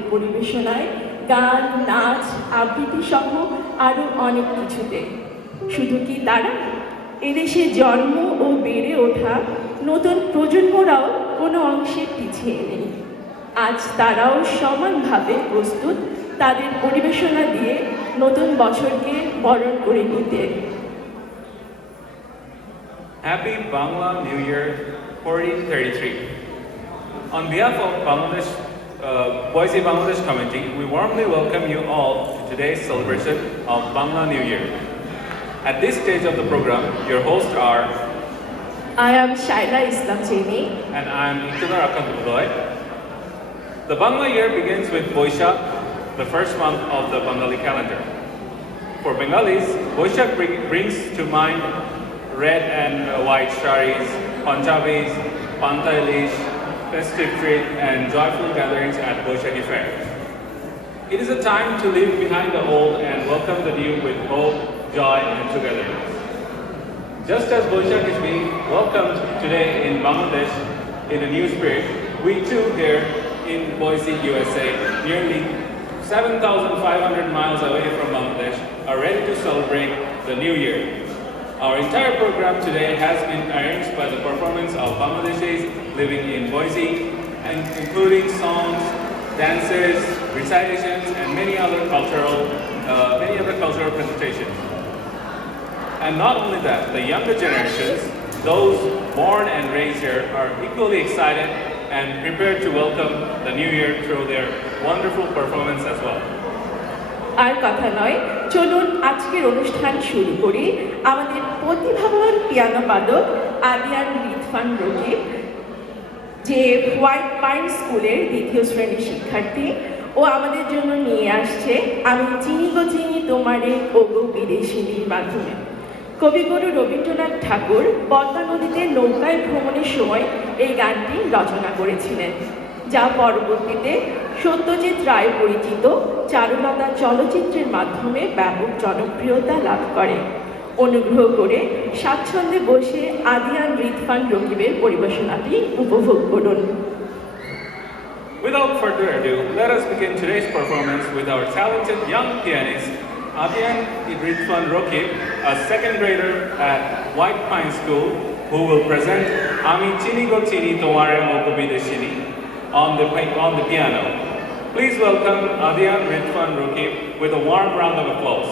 তাদের পরিবেশনায় গান, নাচ, আবৃত্তি সহ আরও অনেক কিছুতে। শুধু কি তারা, এদেশে জন্ম ও বেড়ে ওঠা নতুন প্রজন্মরাও কোনো অংশে পিছিয়ে নেই। আজ তারাও সমানভাবে প্রস্তুত তাদের পরিবেশনা দিয়ে নতুন বছরকে বরণ করে নিতে। Happy Bangla New Year 1433. On behalf of Boise Bangladesh Committee, we warmly welcome you all to today's celebration of Bangla New Year. At this stage of the program, your hosts are I am Shaila Islam Cheni and I am Iqtidar Akan Udoy. The Bangla year begins with Boishakh, the first month of the Bengali calendar. For Bengalis, Boishakh brings to mind red and white saris, Punjabis, Pantalish, festive treat and joyful gatherings at Boishakhi Fair. It is a time to leave behind the old and welcome the new with hope, joy and togetherness. Just as Boishakh is being welcomed today in Bangladesh in a new spirit, we too here in Boise, USA, nearly 7,500 miles away from Bangladesh, are ready to celebrate the new year. Our entire program today has been arranged by the performance of Bangladeshis living in Boise, and including songs, dances, recitations, and many other cultural presentations. And not only that, the younger generations, those born and raised here, are equally excited and prepared to welcome the new year through their wonderful performance as well. আর কথা নয়, চলুন আজকের অনুষ্ঠান শুরু করি আমাদের প্রতিভাবান পিয়ানো বাদক আদিয়ান রিদফান রকিব, যে হোয়াইট পাইন স্কুলের দ্বিতীয় শ্রেণীর শিক্ষার্থী, ও আমাদের জন্য নিয়ে আসছে আমি চিনি গো চিনি তোমারে ও গো বিদেশিনীর মাধ্যমে। কবিগুরু রবীন্দ্রনাথ ঠাকুর পদ্মা নদীতে নৌকায় ভ্রমণের সময় এই গানটি রচনা করেছিলেন, যা পরবর্তীতে সত্যজিৎ রায় পরিচিত চারুলতা চলচ্চিত্রের মাধ্যমে ব্যাপক জনপ্রিয়তা লাভ করে। অনুগ্রহ করে স্বাচ্ছন্দ্যে বসে আদিয়ান রিদফান রকিবের পরিবেশনাটি উপভোগ করুন। Without further ado, let us begin today's performance with our talented young pianist, Adian Ridfan Rokib, a second grader at White Pine School, who will present Ami Chini Go Chini Tomare Moko Bideshini on the piano. Please welcome Adian Ridfan Rokib with a warm round of applause.